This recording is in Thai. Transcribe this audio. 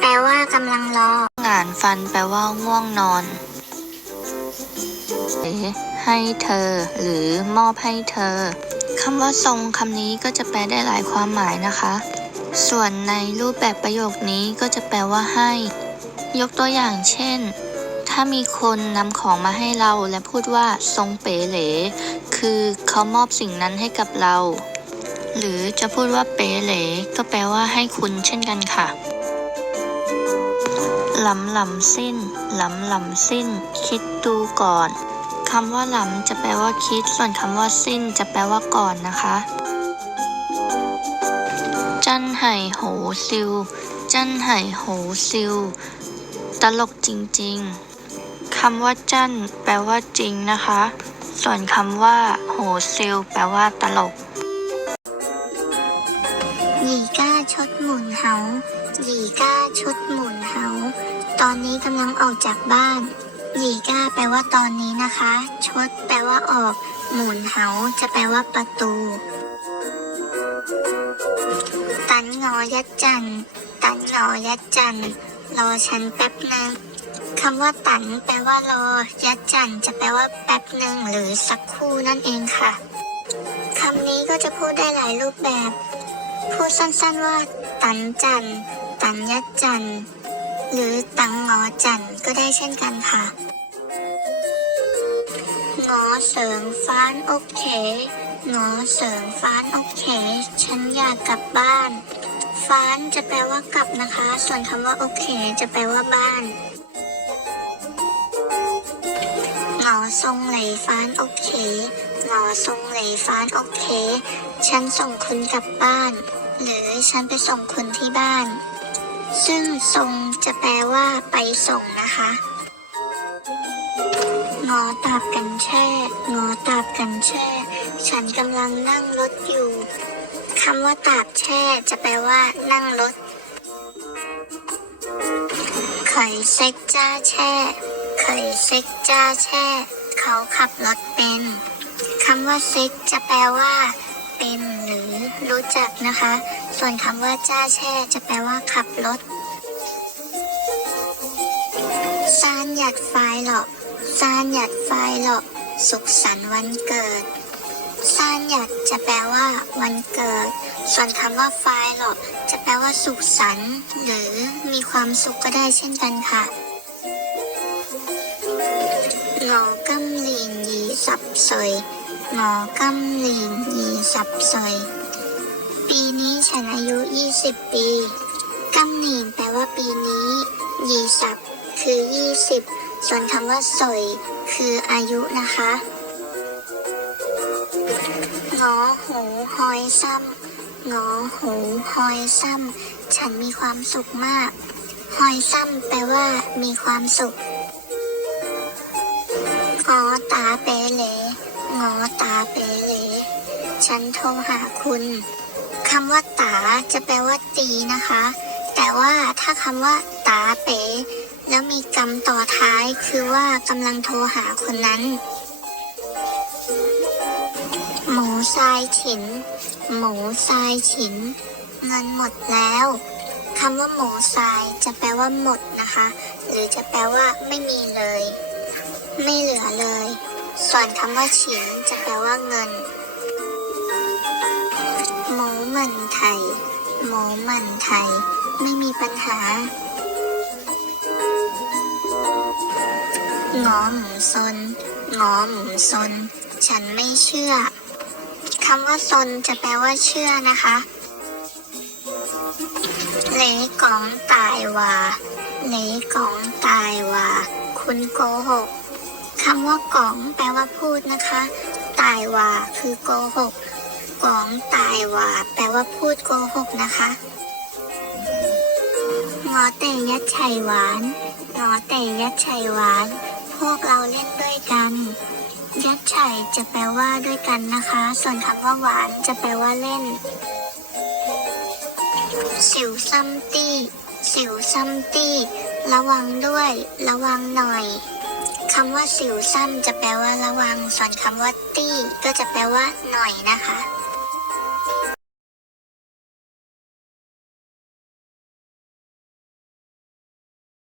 แปลว่ากำลังรองานฟันแปลว่าง่วงนอนให้เธอ หรือมอบให้เธอคำว่าทรงคำนี้ก็จะแปลได้หลายความหมายนะคะ ส่วนในรูปแบบประโยคนี้ก็จะแปลว่าให้ ยกตัวอย่างเช่น ถ้ามีคนนำของมาให้เราและพูดว่าทรงเป๋เหล คือเขามอบสิ่งนั้นให้กับเรา หรือจะพูดว่าเป๋เหล ก็แปลว่าให้คุณเช่นกันค่ะ หลำหลำสิ้น หลำหลำสิ้น คิดดูก่อนคำว่าหลำจะแปลว่าคิด ส่วนคำว่าสิ้นจะแปลว่าก่อนนะคะ จันไห่โหซิว จันไห่โหซิว ตลกจริงๆคำว่าจันแปลว่าจริงนะคะ ส่วนคำว่า โหซิว แปลว่าตลกหยีก้าชดหมุนเหา หยีก้าชดหมุนเหาตอนนี้กำลังออกจากบ้านหยีก้าแปลว่าตอนนี้นะคะชดแปลว่าออก หมุนเหาจะแปลว่าประตู ตันงอยัดจัน ตันงอยัดจัน รอฉันแป๊บหนึ่งคำว่าตันแปลว่ารอ ยัดจันจะแปลว่าแป๊บหนึ่งหรือสักครู่นั่นเองค่ะ คำนี้ก็จะพูดได้หลายรูปแบบ พูดสั้นๆว่า ตันจัน ตันยัดจัน หรือตังงอจันก็ได้เช่นกันค่ะงอเสริงฟ้านโอเคงอเสริงฟ้านโอเค ฉันอยากกลับบ้าน ฟ้านจะแปลว่ากลับนะคะ ส่วนคำว่าโอเค จะแปลว่าบ้านงอทรงไหลฟ้านโอเคงอทรงไหลฟ้านโอเค ฉันส่งคุณกลับบ้าน หรือฉันไปส่งคุณที่บ้าน ซึ่งส่งจะแปลว่าไปส่งนะคะงอตาบกันแช่งอตาบกันแช่ ฉันกำลังนั่งรถอยู่คำว่าตาบแช่จะแปลว่า นั่งรถเคยเซ็กจ้าแช่เคยเซ็กจ้าแช่ เขาขับรถเป็นคำว่าเซ็กจะแปลว่า เป็นหรือ รู้จักนะคะ ส่วนคำว่าจ้าแช่ จะแปลว่าขับรถซานหยัดไฟหรอกซานหยัดไฟหรอกสุขสันต์วันเกิดซานหยัดจะแปลว่า วันเกิด ส่วนคำว่าไฟหรอกจะแปลว่าสุขสันต์หรือมีความสุขก็ได้เช่นกันค่ะงอกำลีนยีสับเสยงอกำลีนยีสับเสย ปีนี้ฉันอายุ 20 ปีกำหนีแปลว่าปีนี้ ยีสับคือ 20 ส่วนคำว่าสยคืออายุนะคะงอหูหอยซ้ำงอหูหอยซ้ำฉันมีความสุขมาก หอยซ้ำแปลว่า มีความสุขงอตาเปเลงอตาเปเล ฉันโทรหาคุณ คำว่าตาจะแปลว่าตีนะคะ แต่ว่าถ้าคำว่าตาเป๋แล้วมีกรรมต่อท้ายคือว่ากำลังโทรหาคนนั้น หมูทรายฉิน หมูทรายฉิน เงินหมดแล้วคำว่าหมูทรายจะแปลว่าหมดนะคะ หรือจะแปลว่าไม่มีเลย ไม่เหลือเลย ส่วนคำว่าฉินจะแปลว่าเงิน มูหมันไทย หมูหมันไทย ไม่มีปัญหางอหมูซนงอหมูซน ฉันไม่เชื่อคำว่าซนจะแปลว่าเชื่อนะคะเหลกองตายว่าเหลกองตายว่าคุณโกหกคำว่ากองแปลว่าพูดนะคะ ตายว่าคือโกหก กองตายว่าแปลว่าพูดโกหกนะคะงอเตยัดไชัยหวานงอเตยัดไชัยหวาน พวกเราเล่นด้วยกัน ยัดไชัยจะแปลว่าด้วยกันนะคะ ส่วนคำว่าหวานจะแปลว่าเล่น สิวซัมตี้สิวซัมตี้ระวังด้วย ระวังหน่อยคำว่าสิวซ้ำจะแปลว่าระวัง ส่วนคำว่าตี้ก็จะแปลว่าหน่อยนะคะ